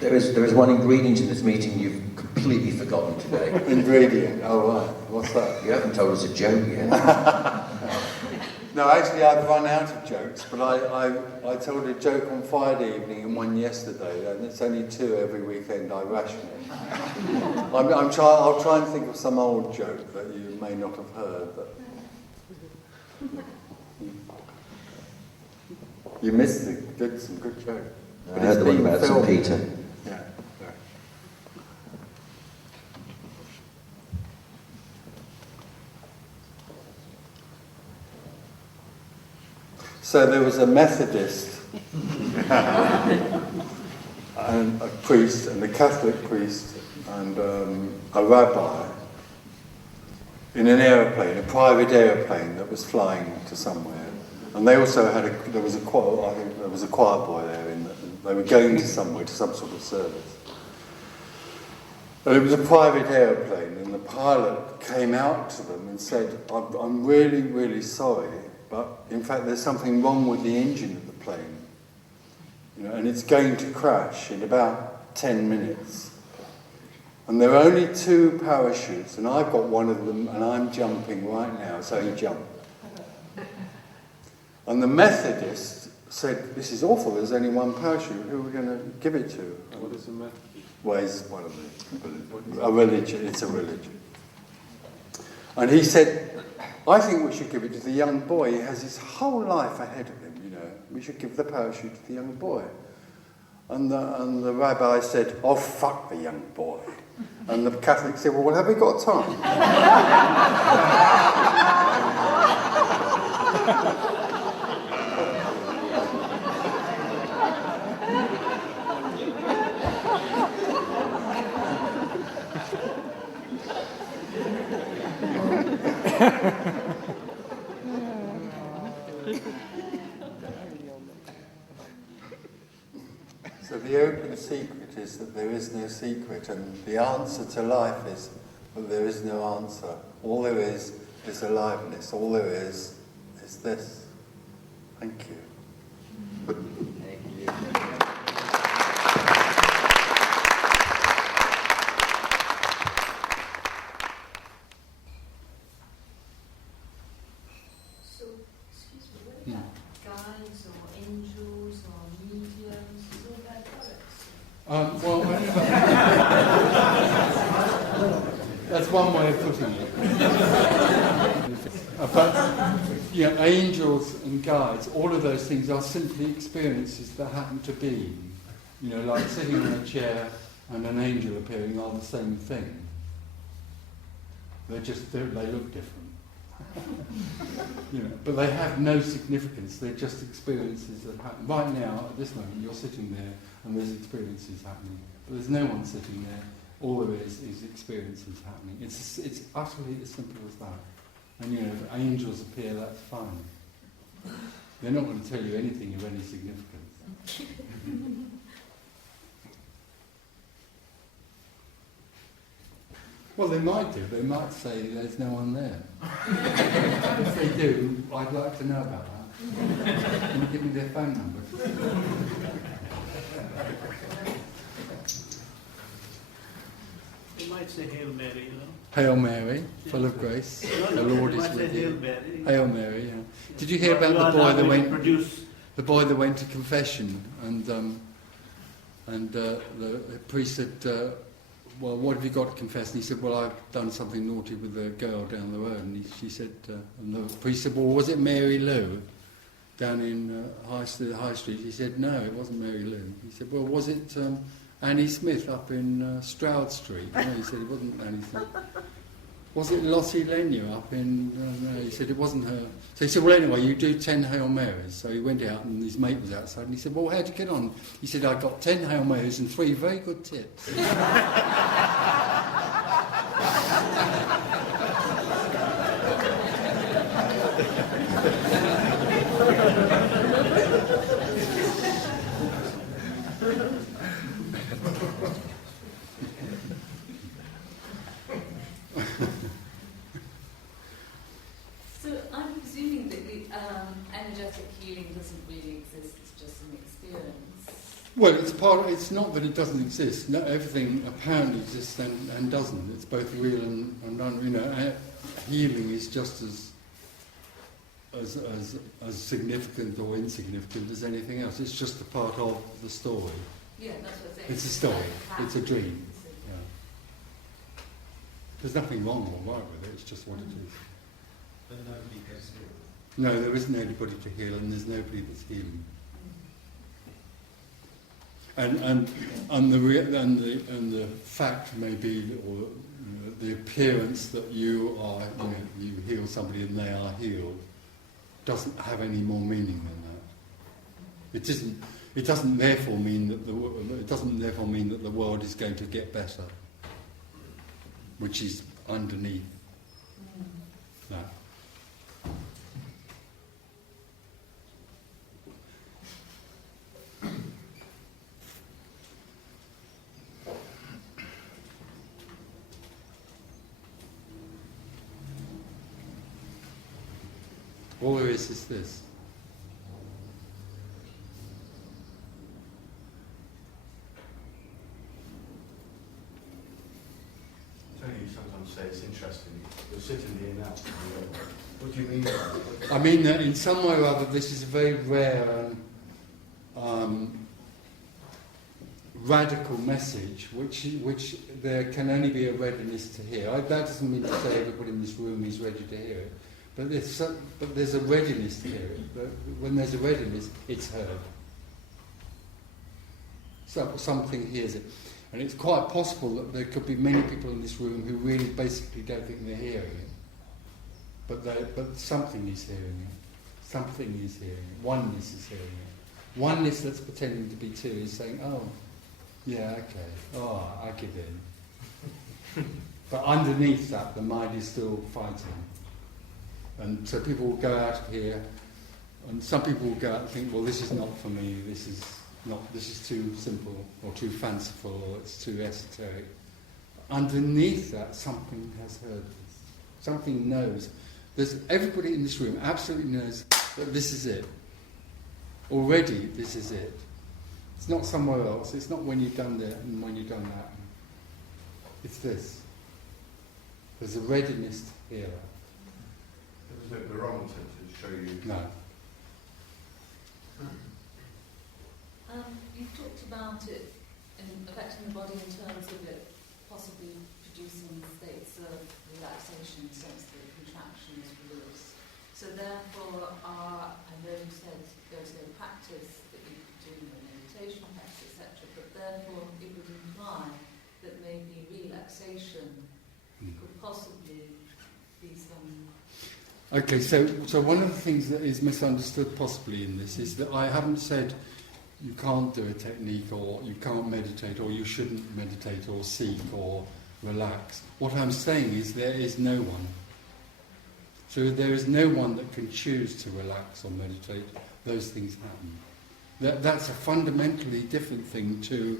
There is one ingredient in this meeting you've completely forgotten today. Ingredient? Oh, right. What's that? You haven't told us a joke yet. No, actually, I've run out of jokes, but I told a joke on Friday evening and one yesterday, and it's only 2 every weekend. I ration it. I'll try and think of some old joke that you may not have heard. But you missed some good joke. I heard the one about St. Peter. Yeah. So there was a Methodist and a priest and a Catholic priest and a rabbi in an aeroplane, a private aeroplane that was flying to somewhere. And they also had there was a choir boy there. They were going to somewhere, to some sort of service. But it was a private aeroplane, and the pilot came out to them and said, I'm really, really sorry, but in fact there's something wrong with the engine of the plane. And it's going to crash in about 10 minutes. And there are only 2 parachutes, and I've got one of them, and I'm jumping right now, so he jumped. And the Methodist said, this is awful, there's only 1 parachute, who are we going to give it to? What is a Methodist? Well, it's one of a religion, it's a religion. And he said, I think we should give it to the young boy, he has his whole life ahead of him, we should give the parachute to the young boy. And the rabbi said, oh, fuck the young boy. And the Catholic said, well, have we got time? So the open secret is that there is no secret, and the answer to life is that there is no answer. All there is aliveness. All there is this. Thank you. Thank you. So, excuse me, what about guides or angels or mediums? Is all that That's one way of putting it. But angels and guides, all of those things are simply experiences that happen to be. Like sitting in a chair and an angel appearing are the same thing. They look different. But they have no significance. They're just experiences that happen. Right now, at this moment, you're sitting there and there's experiences happening. But there's no one sitting there. All there is experiences happening. It's utterly as simple as that. And if angels appear, that's fine. They're not going to tell you anything of any significance. Well, they might do. They might say there's no one there. If they do, I'd like to know about that. Can you give me their phone number? You might say Hail Mary, Hail Mary, full of grace. The Lord is with you. Hail Mary. Yeah. Did you hear about the boy that went? The boy that went to confession, and the priest said, "Well, what have you got to confess?" And he said, "Well, I've done something naughty with a girl down the road." And she said, and the priest said, "Well, was it Mary Lou down in High Street?" He said, "No, it wasn't Mary Lou." He said, "Well, was it Annie Smith up in Stroud Street?" No, he said it wasn't Annie Smith. "Was it Lottie Lenya up in..." No, he said it wasn't her. So he said, "Well, anyway, you do 10 Hail Marys." So he went out and his mate was outside and he said, "Well, how'd you get on?" He said, "I got 10 Hail Marys and 3 very good tips." energetic healing doesn't really exist, it's just an experience. Well, it's not that it doesn't exist. No, everything apparently exists and doesn't. It's both real and healing is just as significant or insignificant as anything else. It's just a part of the story. Yeah, that's what I'm saying. It's a story. It's a dream. Yeah. There's nothing wrong or right with it. It's just what it is. But nobody gets healed. No, there isn't anybody to heal, and there's nobody that's healing. And the fact may be, or the appearance that you are, you heal somebody and they are healed, doesn't have any more meaning than that. It isn't. It doesn't therefore mean that the world is going to get better, which is underneath that. All there is this. Tony, you sometimes say it's interesting. You're sitting here now. What do you mean by that? I mean that in some way or other this is a very rare and radical message which there can only be a readiness to hear. That doesn't mean to say everybody in this room is ready to hear it. But there's a readiness to hear it. But when there's a readiness, it's heard. So something hears it. And it's quite possible that there could be many people in this room who really basically don't think they're hearing it. But something is hearing it. Something is hearing it. Oneness is hearing it. Oneness that's pretending to be two is saying, oh, yeah, okay. Oh, I give in. But underneath that, the mind is still fighting. And so people will go out of here, and some people will go out and think, well, this is not for me, this is too simple, or too fanciful, or it's too esoteric. Underneath that, something has heard this. Something knows. Everybody in this room absolutely knows that this is it. Already, this is it. It's not somewhere else. It's not when you've done that and when you've done that. It's this. There's a readiness to hear that. There's no barometer to show you. No. You've talked about it affecting the body in terms of it possibly producing states of relaxation, in the sense that contraction is released. So therefore, I know you said there's no practice that you could do, no meditation practice, etc. But therefore, it would imply that maybe relaxation could possibly be some. Okay, so one of the things that is misunderstood possibly in this is that I haven't said you can't do a technique, or you can't meditate, or you shouldn't meditate, or seek, or relax. What I'm saying is there is no one. So there is no one that can choose to relax or meditate. Those things happen. That's a fundamentally different thing to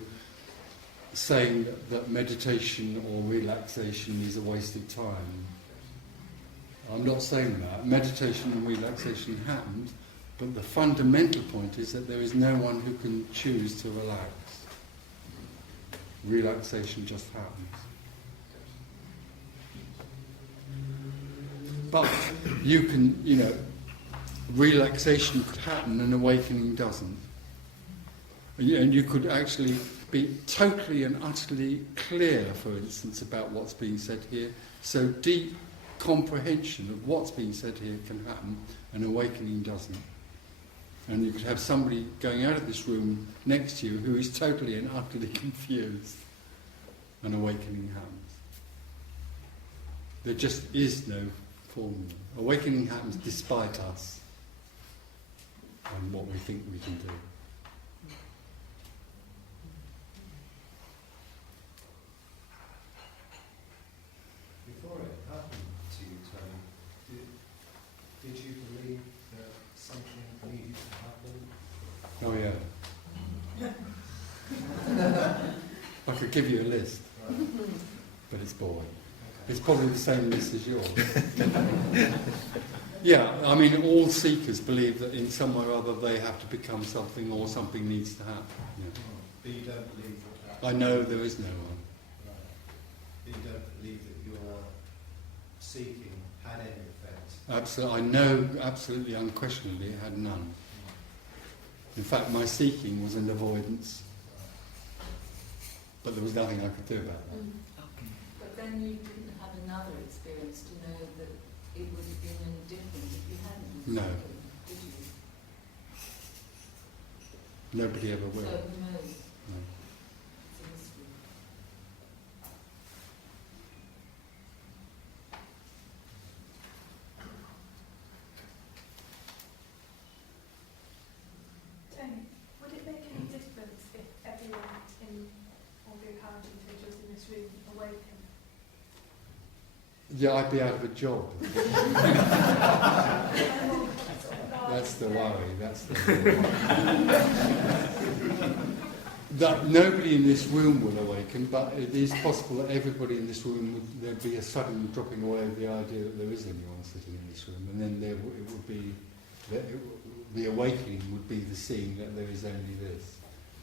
saying that meditation or relaxation is a waste of time. I'm not saying that. Meditation and relaxation happens, but the fundamental point is that there is no one who can choose to relax. Relaxation just happens. But you can, relaxation could happen and awakening doesn't. And you could actually be totally and utterly clear, for instance, about what's being said here. So deep comprehension of what's being said here can happen, and awakening doesn't. And you could have somebody going out of this room next to you who is totally and utterly confused, and awakening happens. There just is no formula. Awakening happens despite us and what we think we can do. Before it happened to you, Tony, did you believe that something needed to happen? Oh yeah. I could give you a list, but it's boring. Okay. It's probably the same list as yours. Yeah, I mean, all seekers believe that in some way or other they have to become something or something needs to happen. Yeah. But you don't believe that. I know there is no one. Right. But you don't believe that your seeking had any effect. Absolutely, I know absolutely unquestionably it had none. In fact, my seeking was an avoidance, but there was nothing I could do about that. But then you didn't have another experience to know that it would have been any different if you hadn't. No. Did you? Nobody ever will. So who knows? No. It's a mystery. Tony, would it make any difference if everyone in all the apparent individuals in this room awakened? Yeah, I'd be out of a job. That's the worry. That's the worry. That nobody in this room will awaken, but it is possible that everybody in this room would there'd be a sudden dropping away of the idea that there is anyone sitting in this room, and then it would be the awakening would be the seeing that there is only this.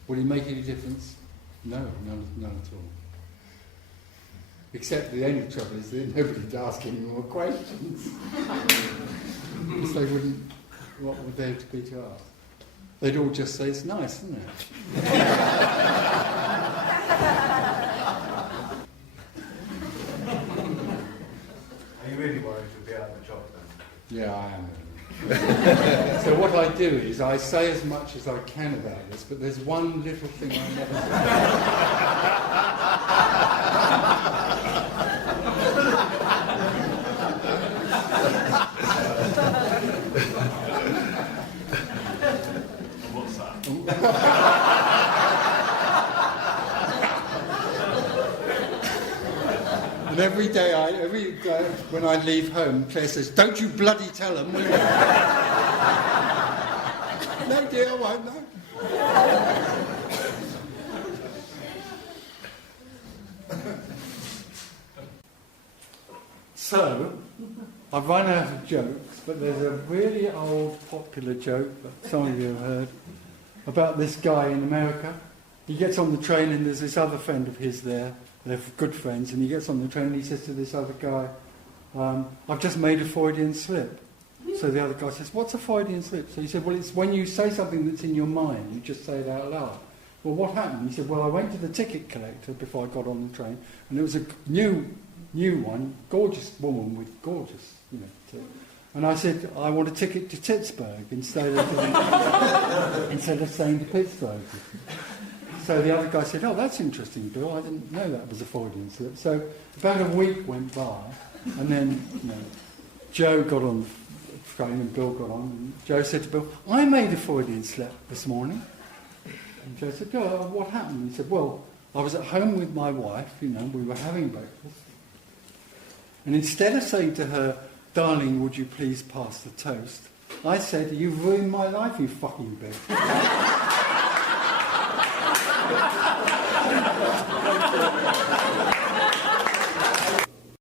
Would it make any difference? No, none at all. Except the only trouble is that nobody would ask any more questions. Because they wouldn't. What would there to be to ask? They'd all just say, it's nice, isn't it? Are you really worried you'll be out of a job then? Yeah, I am. So what I do is I say as much as I can about this, but there's one little thing I never What's that? And every day when I leave home, Claire says, "Don't you bloody tell them, will you?" No, dear, I won't, no. So, I've run out of jokes, but there's a really old popular joke that some of you have heard about this guy in America. He gets on the train and there's this other friend of his there. They're good friends, and he gets on the train and he says to this other guy, "I've just made a Freudian slip." So the other guy says, "What's a Freudian slip?" So he said, "Well, it's when you say something that's in your mind, you just say it out loud." "Well, what happened?" He said, "Well, I went to the ticket collector before I got on the train, and it was a new one, gorgeous woman with gorgeous, and I said, I want a ticket to Pittsburgh instead of saying to Pittsburgh." So the other guy said, "Oh, that's interesting, Bill. I didn't know that was a Freudian slip." So about a week went by, and then Joe got on the train and Bill got on. And Joe said to Bill, "I made a Freudian slip this morning." And Joe said, "Oh, what happened?" He said, "Well, I was at home with my wife. We were having breakfast, and instead of saying to her, 'Darling, would you please pass the toast?' I said, 'You've ruined my life, you fucking bitch.'"